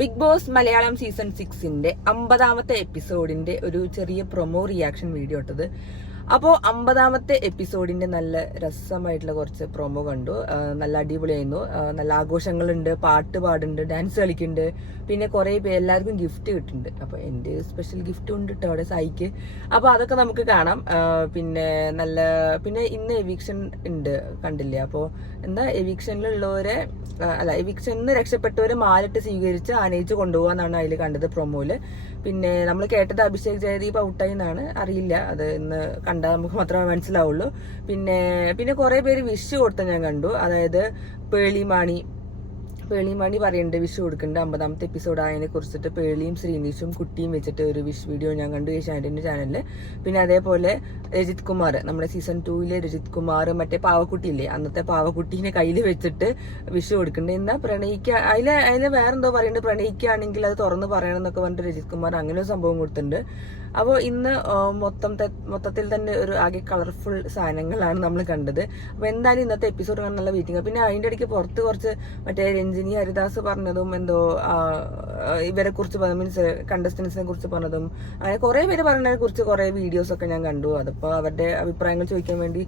Big boss Malayalam season 6ന്റെ 50ാമത്തെ എപ്പിസോഡിന്റെ ഒരു ചെറിയ promo reaction video ഇട്ടത്. അപ്പോൾ 50ാമത്തെ എപ്പിസോഡിന്റെ നല്ല രസമായിട്ടുള്ള കുറച്ച് പ്രൊമോ കണ്ടു. നല്ല അടിപൊളിയായിരുന്നു. നല്ല ആഘോഷങ്ങളുണ്ട്, പാട്ട് പാടുന്നുണ്ട്, ഡാൻസ് കളിക്കുന്നുണ്ട്, പിന്നെ കുറെ പേര് എല്ലാവർക്കും ഗിഫ്റ്റ് കിട്ടുന്നുണ്ട്. അപ്പൊ എന്റെ സ്പെഷ്യൽ ഗിഫ്റ്റ് ഉണ്ട് കേട്ടോ അവിടെ സായിക്ക്. അപ്പൊ അതൊക്കെ നമുക്ക് കാണാം. പിന്നെ ഇന്ന് എവിക്ഷൻ ഉണ്ട്, കണ്ടില്ലേ? അപ്പോ എന്താ എവിക്ഷനിലുള്ളവരെ എവിക്ഷനിൽ രക്ഷപ്പെട്ടവരെ മാലിട്ട് സ്വീകരിച്ച് ആനയിച്ച് കൊണ്ടുപോകാന്നാണ് അതിൽ കണ്ടത് പ്രൊമോയില്. പിന്നെ നമ്മൾ കേട്ടത് അഭിഷേക് ജയദീപ് ഔട്ടായി എന്നാണ്, അറിയില്ല, അത് ഇന്ന് കണ്ടാൽ നമുക്ക് മാത്രമേ മനസ്സിലാവുള്ളൂ. പിന്നെ കുറെ പേര് വിഷ് കൊടുത്ത ഞാൻ കണ്ടു. അതായത് പേളിമാണി പറയുന്നുണ്ട്, വിഷ് കൊടുക്കുന്നുണ്ട്. 50ാമത്തെ എപ്പിസോഡ് ആയതിനെ കുറിച്ചിട്ട് പേളിയും ശ്രീനീഷും കുട്ടിയും വെച്ചിട്ട് ഒരു വിഷ് വീഡിയോ ഞാൻ കണ്ടു ഏഷ്യാനെറ്റിന്റെ ചാനലില്. പിന്നെ അതേപോലെ രജിത് കുമാർ, നമ്മുടെ സീസൺ 2ലെ രജിത് കുമാർ, മറ്റേ പാവക്കുട്ടിയില്ലേ, അന്നത്തെ പാവക്കുട്ടീനെ കയ്യിൽ വെച്ചിട്ട് വിഷ് കൊടുക്കുന്നുണ്ട്. എന്താ അതിലെ വേറെന്തോ പറയുന്നുണ്ട്, പ്രണയിക്കുകയാണെങ്കിൽ അത് തുറന്ന് പറയണം എന്നൊക്കെ പറഞ്ഞിട്ട് രജിത് കുമാർ അങ്ങനെ ഒരു സംഭവം കൊടുത്തിട്ടുണ്ട്. അപ്പോൾ ഇന്ന് മൊത്തത്തിൽ തന്നെ ഒരു ആകെ കളർഫുൾ സാധനങ്ങളാണ് നമ്മൾ കണ്ടത്. അപ്പൊ എന്തായാലും ഇന്നത്തെ എപ്പിസോഡ് കാണാൻ നല്ല വെയിറ്റിംഗ്. പിന്നെ അതിന്റെ ഇടയ്ക്ക് പുറത്ത് കുറച്ച് മറ്റേ രഞ്ജിനി ഹരിദാസ് പറഞ്ഞതും എന്തോ ഇവരെ കുറിച്ച് മീൻസ് കണ്ടസ്റ്റൻസിനെ കുറിച്ച് പറഞ്ഞതും അങ്ങനെ കുറെ പേര് പറഞ്ഞതിനെ കുറിച്ച് കുറെ വീഡിയോസ് ഒക്കെ ഞാൻ കണ്ടു. അതിപ്പോ അവരുടെ അഭിപ്രായങ്ങൾ ചോദിക്കാൻ വേണ്ടി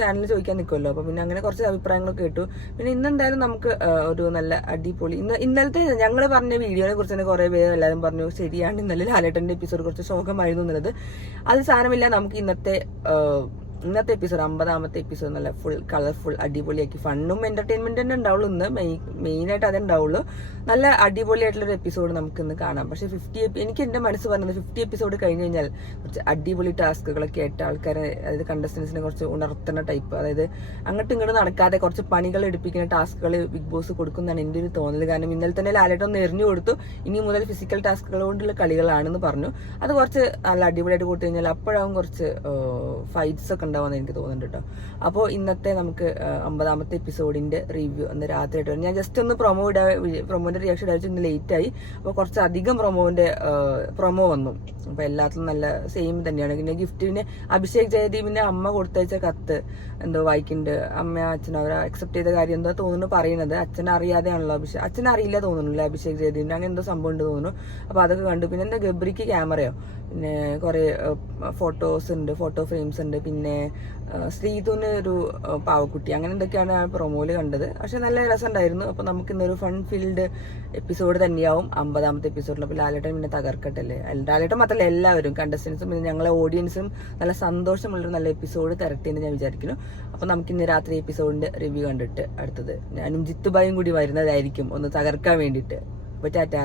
ചാനലിൽ ചോദിക്കാൻ നിൽക്കുമല്ലോ. അപ്പൊ പിന്നെ അങ്ങനെ കുറച്ച് അഭിപ്രായങ്ങളൊക്കെ കേട്ടു. പിന്നെ ഇന്നെന്തായാലും നമുക്ക് ഒരു നല്ല അടിപൊളി ഇന്നലത്തെ ഞങ്ങൾ പറഞ്ഞ വീഡിയോനെ കുറിച്ച് തന്നെ കുറെ പേര് എല്ലാവരും പറഞ്ഞു ശരിയാണ്, ഇന്നലെ ലാലേട്ടന്റെ എപ്പിസോഡ് കുറച്ച് ശോകമായിരുന്നു എന്നുള്ളത്. അത് സാരമില്ല, നമുക്ക് ഇന്നത്തെ എപ്പിസോഡ് 50ാമത്തെ എപ്പിസോഡ് നല്ല ഫുൾ കളർഫുൾ അടിപൊളിയാക്കി ഫണ്ണും എന്റർടൈൻമെന്റ് തന്നെ ഉണ്ടാവുള്ളൂ. ഇന്ന് മെയിനായിട്ട് അതേ ഉണ്ടാവുള്ളൂ. നല്ല അടിപൊളിയായിട്ടുള്ള ഒരു എപ്പിസോഡ് നമുക്ക് ഇന്ന് കാണാം. പക്ഷെ എനിക്ക് എന്റെ മനസ്സ് പറഞ്ഞത് 50 എപ്പിസോഡ് കഴിഞ്ഞ് കഴിഞ്ഞാൽ കുറച്ച് അടിപൊളി ടാസ്കുകളൊക്കെ ആയിട്ട് ആൾക്കാരെ, അതായത് കണ്ടസ്റ്റൻസിനെ കുറച്ച് ഉണർത്തുന്ന ടൈപ്പ്, അതായത് അങ്ങോട്ടും ഇങ്ങോട്ടും നടക്കാതെ കുറച്ച് പണികൾ എടുപ്പിക്കുന്ന ടാസ്കുകൾ ബിഗ് ബോസ് കൊടുക്കുന്നതാണ് എന്റെ ഒരു തോന്നൽ. കാരണം ഇന്നലെ തന്നെ ലാലേട്ടൻ ഒന്ന് എറിഞ്ഞു കൊടുത്തു, ഇനി മുതൽ ഫിസിക്കൽ ടാസ്കുകൾ കൊണ്ടുള്ള കളികളാണെന്ന് പറഞ്ഞു. അത് കുറച്ച് നല്ല അടിപൊളിയായിട്ട് കൊടുത്തു കഴിഞ്ഞാൽ അപ്പോഴാവും കുറച്ച് ഫൈറ്റ്സ് ഒക്കെ ഉണ്ടാവുമെന്ന് എനിക്ക് തോന്നുന്നുണ്ട് കേട്ടോ. അപ്പോൾ ഇന്നത്തെ നമുക്ക് 50ാമത്തെ എപ്പിസോഡിന്റെ റിവ്യൂ ഒന്ന് രാത്രിയായിട്ട് വരും. ഞാൻ ജസ്റ്റ് ഒന്ന് പ്രൊമോന്റെ റിയാക്ഷൻ അയച്ചു, ഇന്ന് ലേറ്റ് ആയി. അപ്പോൾ കുറച്ച് അധികം പ്രൊമോ വന്നു. അപ്പൊ എല്ലാത്തിലും നല്ല സെയിം തന്നെയാണ്. പിന്നെ ഗിഫ്റ്റിന് അഭിഷേക് ജയദീപിന്റെ അമ്മ കൊടുത്തയച്ച കത്ത് എന്തോ വായിക്കുന്നുണ്ട്. അമ്മ അച്ഛനും അവർ അക്സെപ്റ്റ് ചെയ്ത കാര്യം എന്തോ തോന്നുന്നു പറയുന്നത്. അച്ഛൻ അറിയാതെയാണല്ലോ അച്ഛൻ അറിയില്ല തോന്നുന്നില്ല അഭിഷേക് ജയദീപിന്റെ, അങ്ങനെ എന്തോ സംഭവം ഉണ്ട് തോന്നുന്നു. അപ്പൊ അതൊക്കെ കണ്ടു. പിന്നെ എന്താ ഗബ്രിക്ക് ക്യാമറയോ, പിന്നെ കുറെ ഫോട്ടോസ് ഉണ്ട്, ഫോട്ടോ ഫ്രെയിംസ് ഉണ്ട്. പിന്നെ ശ്രീതുന് ഒരു പാവക്കുട്ടി, അങ്ങനെ എന്തൊക്കെയാണ് ആ പ്രൊമോയില് കണ്ടത്. പക്ഷെ നല്ല രസമുണ്ടായിരുന്നു. അപ്പൊ നമുക്ക് ഇന്നൊരു ഫൺ ഫീൽഡ് എപ്പിസോഡ് തന്നെയാവും 50ാമത്തെ എപ്പിസോഡിൽ. അപ്പൊ ലാലേട്ടൻ പിന്നെ തകർക്കട്ടല്ലേ, ലാലേട്ടൻ മാത്രമല്ല എല്ലാവരും കണ്ടസ്റ്റൻസും പിന്നെ ഞങ്ങളെ ഓഡിയൻസും നല്ല സന്തോഷമുള്ളൊരു നല്ല എപ്പിസോഡ് തരട്ടെ എന്ന് ഞാൻ വിചാരിക്കുന്നു. അപ്പൊ നമുക്ക് ഇന്ന് രാത്രി എപ്പിസോഡിന്റെ റിവ്യൂ കണ്ടിട്ട് അടുത്തത് ഞാനും ജിത്തുബായും കൂടി വരുന്നതായിരിക്കും ഒന്ന് തകർക്കാൻ വേണ്ടിയിട്ട്. അപ്പൊ ടാറ്റാ.